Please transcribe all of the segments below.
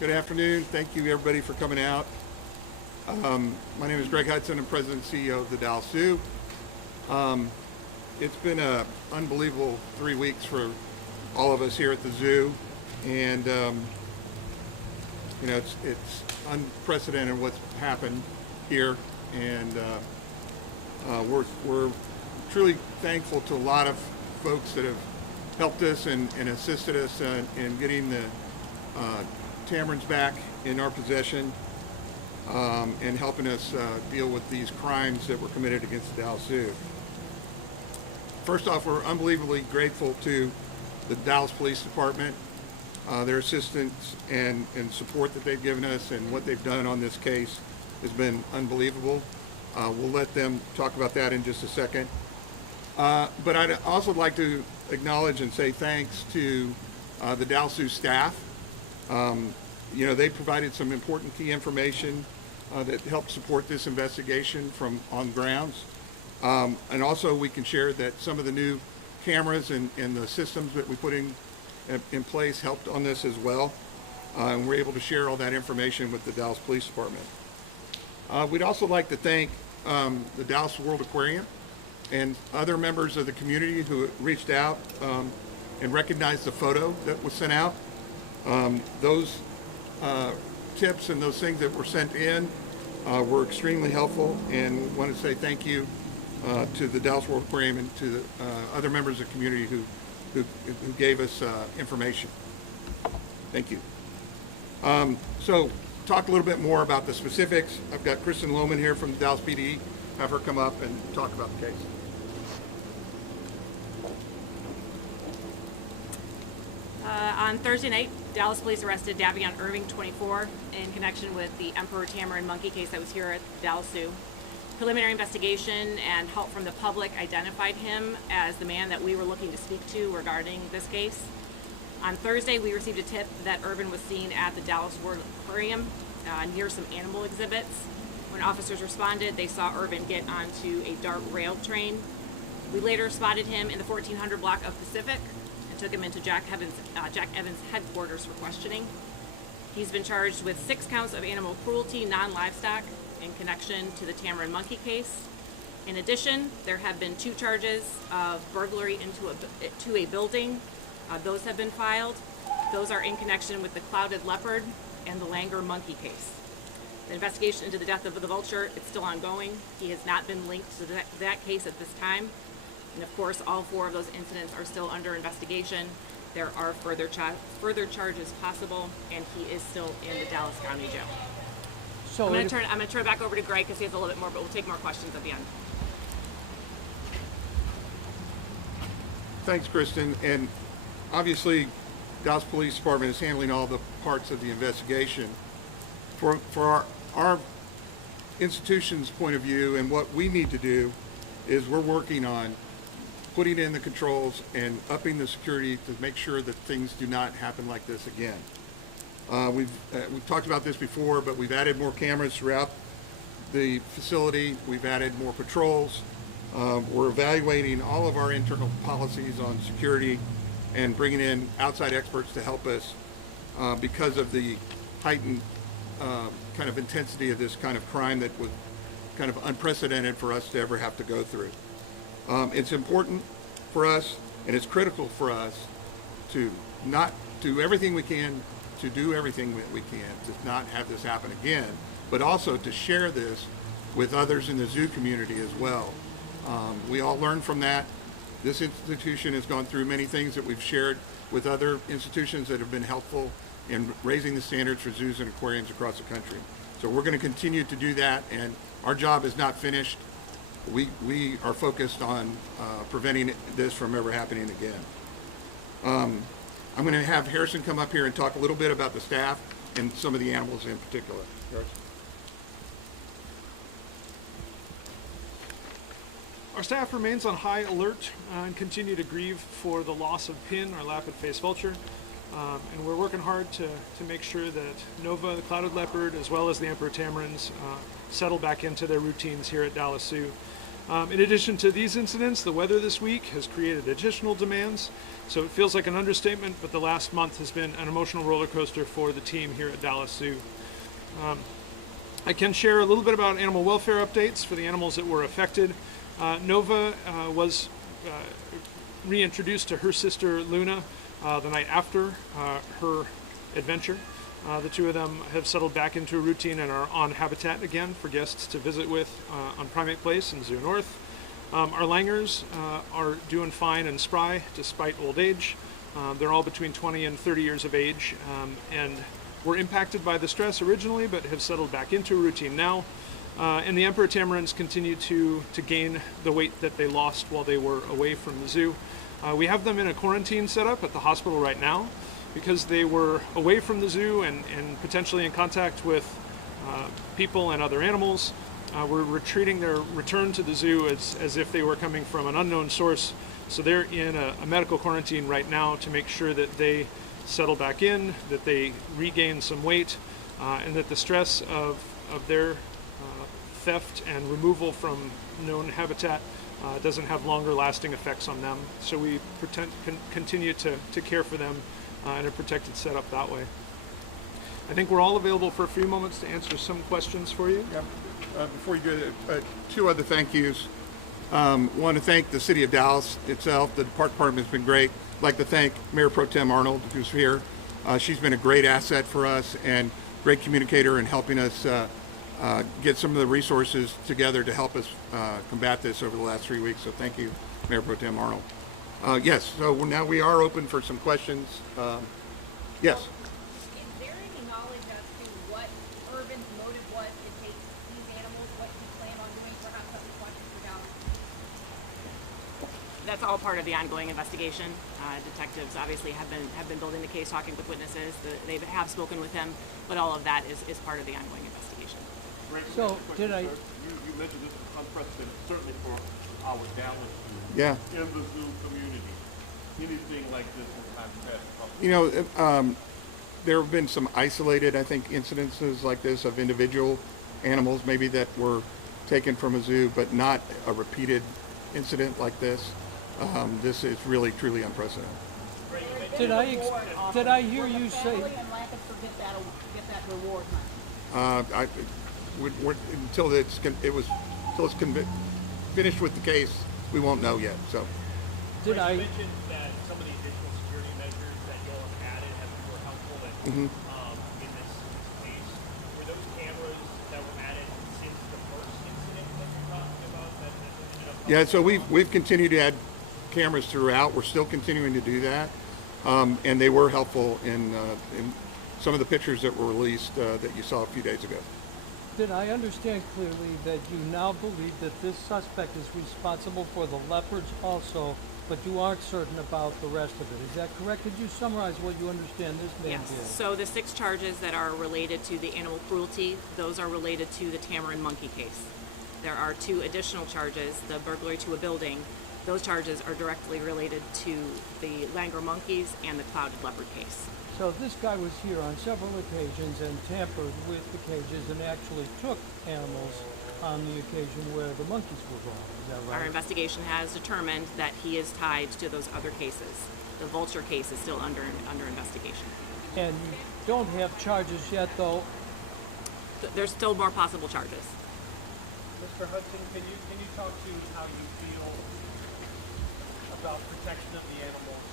Good afternoon. Thank you everybody for coming out. My name is Greg Hudson. I'm President and CEO of the Dallas Zoo. It's been an unbelievable 3 weeks for all of us here at the zoo, and it's unprecedented what's happened here, and we're truly thankful to a lot of folks that have helped us and assisted us in getting the tamarins back in our possession, and helping us deal with these crimes that were committed against the Dallas Zoo. First off, we're unbelievably grateful to the Dallas Police Department, their assistance and support that they've given us, and what they've done on this case has been unbelievable. We'll let them talk about that in just a second. But I'd also like to acknowledge and say thanks to the Dallas Zoo staff. They provided some important key information that helped support this investigation from on grounds. And also we can share that some of the new cameras and the systems that we put in place helped on this as well. And we're able to share all that information with the Dallas Police Department. We'd also like to thank the Dallas World Aquarium and other members of the community who reached out and recognized the photo that was sent out. Those tips and those things that were sent in were extremely helpful, and want to say thank you to the Dallas World Aquarium and to the other members of the community who gave us information. Thank you. So talk a little bit more about the specifics. I've got Kristen Lohman here from the Dallas PD. Have her come up and talk about the case. On Thursday night, Dallas police arrested Davion Irvin, 24, in connection with the Emperor Tamarin monkey case that was here at the Dallas Zoo. Preliminary investigation and help from the public identified him as the man that we were looking to speak to regarding this case. On Thursday, we received a tip that Irvin was seen at the Dallas World Aquarium near some animal exhibits. When officers responded, they saw Irvin get onto a DART rail train. We later spotted him in the 1400 block of Pacific and took him into Jack Evans' headquarters for questioning. He's been charged with 6 counts of animal cruelty, non-livestock, in connection to the Tamarin monkey case. In addition, there have been 2 charges of burglary into a building. Those have been filed. Those are in connection with the clouded leopard and the Langer monkey case. The investigation into the death of the vulture is still ongoing. He has not been linked to that case at this time. And of course, all 4 of those incidents are still under investigation. There are further charges possible, and he is still in the Dallas County Jail. So I'm going to turn it back over to Greg because he has a little bit more, but we'll take more questions at the end. Thanks, Kristen. And obviously, Dallas Police Department is handling all the parts of the investigation. For our institution's point of view, and what we need to do is we're working on putting in the controls and upping the security to make sure that things do not happen like this again. We've talked about this before, but we've added more cameras throughout the facility. We've added more patrols. We're evaluating all of our internal policies on security and bringing in outside experts to help us because of the heightened kind of intensity of this kind of crime that was kind of unprecedented for us to ever have to go through. It's important for us, and it's critical for us to not do everything we can to do everything that we can to not have this happen again, but also to share this with others in the zoo community as well. We all learn from that. This institution has gone through many things that we've shared with other institutions that have been helpful in raising the standards for zoos and aquariums across the country. So we're going to continue to do that, and our job is not finished. We are focused on preventing this from ever happening again. I'm going to have Harrison come up here and talk a little bit about the staff and some of the animals in particular. Harrison. Our staff remains on high alert and continue to grieve for the loss of Pin, our lapid-faced vulture. And we're working hard to make sure that Nova, the clouded leopard, as well as the Emperor tamarins settle back into their routines here at Dallas Zoo. In addition to these incidents, the weather this week has created additional demands. So it feels like an understatement, but the last month has been an emotional roller coaster for the team here at Dallas Zoo. I can share a little bit about animal welfare updates for the animals that were affected. Nova was reintroduced to her sister Luna the night after her adventure. The two of them have settled back into a routine and are on habitat again for guests to visit with on Primate Place in Zoo North. Our langurs are doing fine and spry despite old age. They're all between 20 and 30 years of age and were impacted by the stress originally but have settled back into a routine now. And the emperor tamarins continue to gain the weight that they lost while they were away from the zoo. We have them in a quarantine setup at the hospital right now because they were away from the zoo and potentially in contact with people and other animals. We're treating their return to the zoo as if they were coming from an unknown source. So they're in a medical quarantine right now to make sure that they settle back in, that they regain some weight, and that the stress of their theft and removal from known habitat doesn't have longer lasting effects on them. So we continue to care for them in a protected setup that way. I think we're all available for a few moments to answer some questions for you. Yeah. Before you do that, two other thank yous. Want to thank the City of Dallas itself. The Park Department has been great. I'd like to thank Mayor Pro Tem Arnold, who's here. She's been a great asset for us and great communicator in helping us get some of the resources together to help us combat this over the last 3 weeks. So thank you, Mayor Pro Tem Arnold. Yes, so now we are open for some questions. Yes. Is there any knowledge as to what Irvin's motive was to take these animals, what he planned on doing, perhaps other questions for Dallas? That's all part of the ongoing investigation. Detectives obviously have been building the case, talking with witnesses. They have spoken with him, but all of that is part of the ongoing investigation. So, did I... You mentioned this is unprecedented, certainly for our Dallas zoo. Yeah. In the zoo community. Anything like this in times past? You know, there have been some isolated, I think, incidences like this of individual animals maybe that were taken from a zoo, but not a repeated incident like this. This is really, truly unprecedented. Did I hear you say... And Lampert get that reward money. Until it's finished with the case, we won't know yet. So, Did I... You mentioned that some of the additional security measures that you all have added were helpful in this case. Were those cameras that were added since the first incident that you're talking about that ended up... yeah, so we've continued to add cameras throughout. We're still continuing to do that, and they were helpful in some of the pictures that were released that you saw a few days ago. Did I understand clearly that you now believe that this suspect is responsible for the leopards also, but you aren't certain about the rest of it? Is that correct? Could you summarize what you understand this man did? Yes. So the 6 charges that are related to the animal cruelty, those are related to the tamarin monkey case. There are 2 additional charges, the burglary to a building. Those charges are directly related to the langur monkeys and the clouded leopard case. So this guy was here on several occasions and tampered with the cages and actually took animals on the occasion where the monkeys were gone. Is that right? Our investigation has determined that he is tied to those other cases. The vulture case is still under investigation. And you don't have charges yet, though? There's still more possible charges. Mr. Hudson, can you talk to how you feel about protection of the animals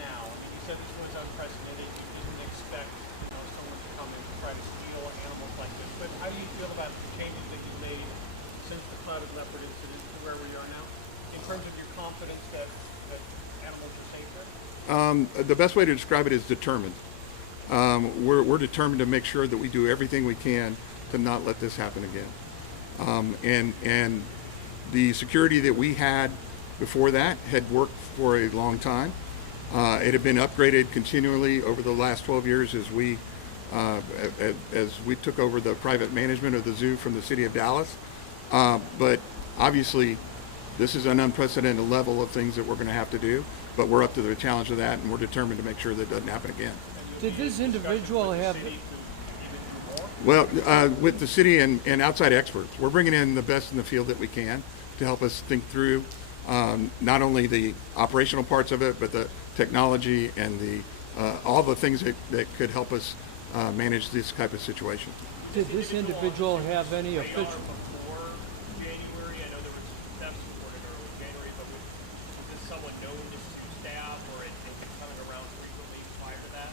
now? I mean, you said this was unprecedented. You didn't expect someone to come and try to steal animals like this. But how do you feel about the changes that you've made since the clouded leopard incident to where we are now, in terms of your confidence that animals are safer? The best way to describe it is determined. We're determined to make sure that we do everything we can to not let this happen again. And the security that we had before that had worked for a long time. It had been upgraded continually over the last 12 years as we took over the private management of the zoo from the City of Dallas. But obviously, this is an unprecedented level of things that we're going to have to do. But we're up to the challenge of that, and we're determined to make sure that it doesn't happen again. Did this individual have... Well, with the city and outside experts, we're bringing in the best in the field that we can to help us think through not only the operational parts of it, but the technology and the all the things that could help us manage this type of situation. Did this individual have any official? Before January, I know there was thefts reported early January, but was this someone known to Sioux staff, or had they been coming around frequently prior to that?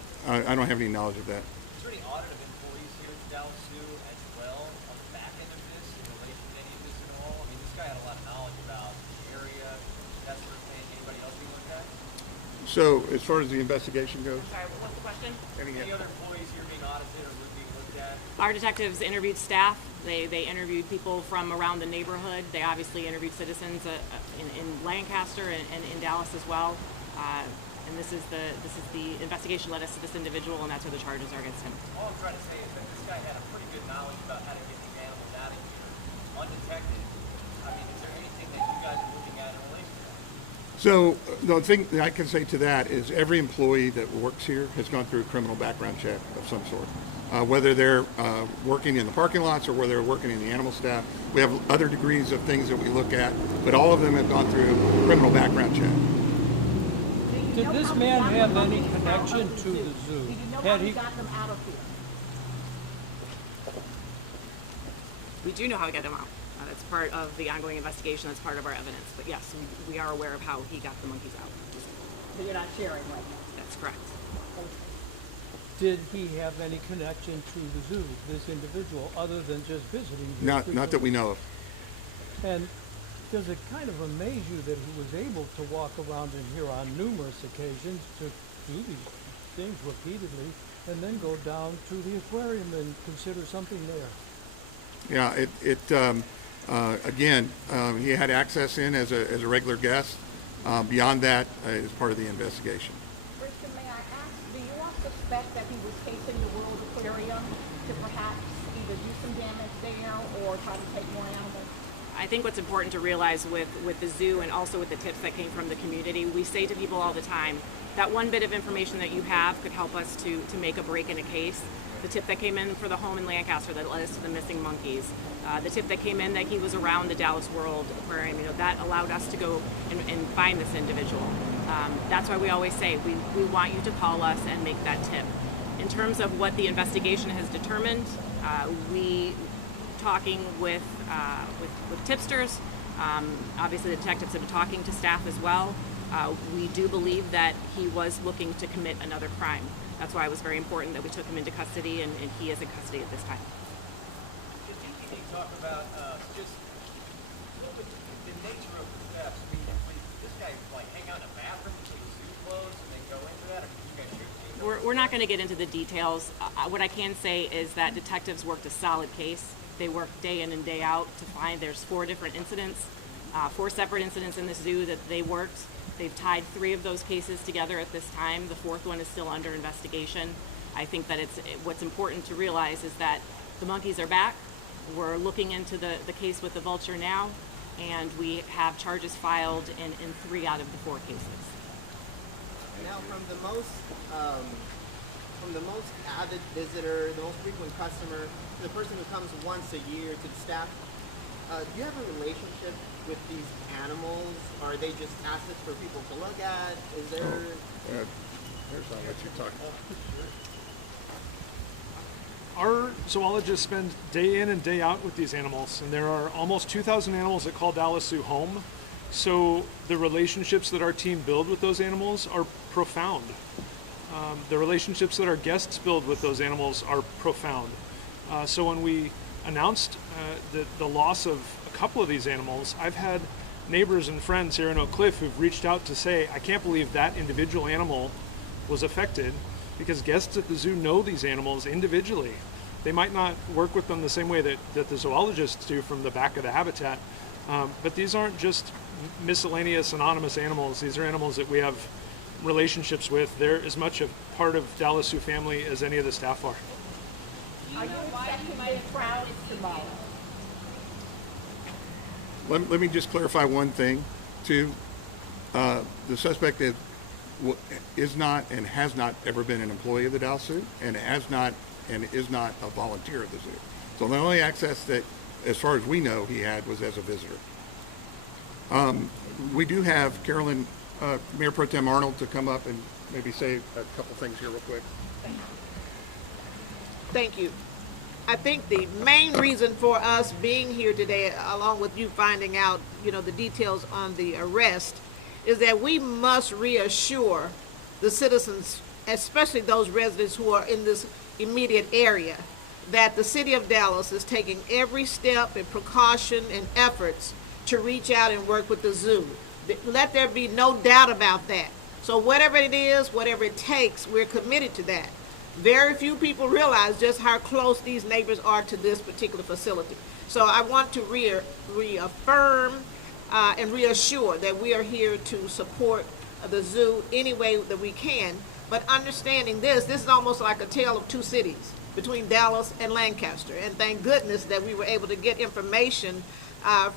I don't have any knowledge of that. Is there any audit of employees here at Dallas Sioux as well on the back end of this in relation to any of this at all? I mean, this guy had a lot of knowledge about the area, that sort of thing. Anybody else we looked at? So as far as the investigation goes, Sorry, what's the question? Any other employees here being audited or being looked at? Our detectives interviewed staff. They interviewed people from around the neighborhood. They obviously interviewed citizens in Lancaster and in Dallas as well. And this is the investigation led us to this individual, and that's where the charges are against him. All I'm trying to say is that this guy had a pretty good knowledge about how to get these animals out of here undetected. I mean, is there anything that you guys are looking at in relation to that? so the thing that I can say to that is every employee that works here has gone through a criminal background check of some sort. Whether they're working in the parking lots or whether they're working in the animal staff. We have other degrees of things that we look at, but all of them have gone through a criminal background check. Did this man have any connection to the zoo? Did you know Had how he he? got them out of here? We do know how we got them out. That's part of the ongoing investigation. That's part of our evidence. But yes, we are aware of how he got the monkeys out. So you're not sharing right now? That's correct. Did he have any connection to the zoo? This individual, other than just visiting? here Not that frequently? we know of. And does it kind of amaze you that he was able to walk around in here on numerous occasions to do these things repeatedly and then go down to the aquarium and consider something there? Yeah, again, he had access in as a regular guest. Beyond that, is part of the investigation. Christian, may I ask, do you all suspect that he was casing the World Aquarium to perhaps either do some damage there or try to take more animals? I think what's important to realize with the zoo and also with the tips that came from the community, we say to people all the time, that one bit of information that you have could help us to make a break in a case. The tip that came in for the home in Lancaster that led us to the missing monkeys. The tip that came in that he was around the Dallas World Aquarium, that allowed us to go and find this individual. That's why we always say we want you to call us and make that tip. In terms of what the investigation has determined, we talking with tipsters. Obviously, the detectives have been talking to staff as well. We do believe that he was looking to commit another crime. That's why it was very important that we took him into custody, and he is in custody at this time. Did DPD talk about just the nature of the thefts? I mean, would this guy like hang out in a bathroom and take his suit clothes and then go into that, or did you guys shoot? We're not going to get into the details. What I can say is that detectives worked a solid case. They worked day in and day out to find there's 4 different incidents, 4 separate incidents in the zoo that they worked. They've tied 3 of those cases together at this time. The 4th one is still under investigation. I think that what's important to realize is that the monkeys are back. We're looking into the case with the vulture now, and we have charges filed in 3 out of the 4 cases. Now, from the most avid visitor, the most frequent customer, to the person who comes once a year to the staff, do you have a relationship with these animals? Are they just assets for people to look at? Is there? There's not what you're talking about. Our zoologists spend day in and day out with these animals, and there are almost 2,000 animals that call Dallas Zoo home. So the relationships that our team build with those animals are profound. The relationships that our guests build with those animals are profound. So when we announced the loss of a couple of these animals, I've had neighbors and friends here in Oak Cliff who've reached out to say, I can't believe that individual animal was affected, because guests at the zoo know these animals individually. They might not work with them the same way that the zoologists do from the back of the habitat, but these aren't just miscellaneous anonymous animals. These are animals that we have relationships with. They're as much a part of Dallas Zoo family as any of the staff are. Are you expecting a crowd tomorrow? Let me just clarify one thing, too. The suspect is not and has not ever been an employee of the Dallas Zoo, and has not and is not a volunteer of the zoo. So the only access that, as far as we know, he had was as a visitor. We do have Carolyn, Mayor Pro Tem Arnold, to come up and maybe say a couple things here real quick. Thank you. I think the main reason for us being here today, along with you finding out, the details on the arrest, is that we must reassure the citizens, especially those residents who are in this immediate area, that the city of Dallas is taking every step and precaution and efforts to reach out and work with the zoo. Let there be no doubt about that. So whatever it is, whatever it takes, we're committed to that. Very few people realize just how close these neighbors are to this particular facility. So I want to reaffirm and reassure that we are here to support the zoo any way that we can, but understanding this is almost like a tale of two cities between Dallas and Lancaster. And thank goodness that we were able to get information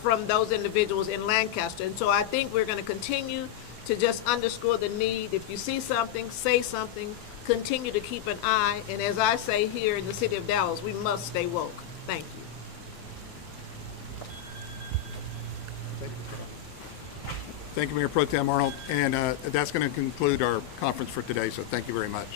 from those individuals in Lancaster. And so I think we're going to continue to just underscore the need. If you see something, say something, continue to keep an eye. And as I say here in the city of Dallas, we must stay woke. Thank you. Thank you, Mayor Pro Tem Arnold. And that's going to conclude our conference for today, so thank you very much.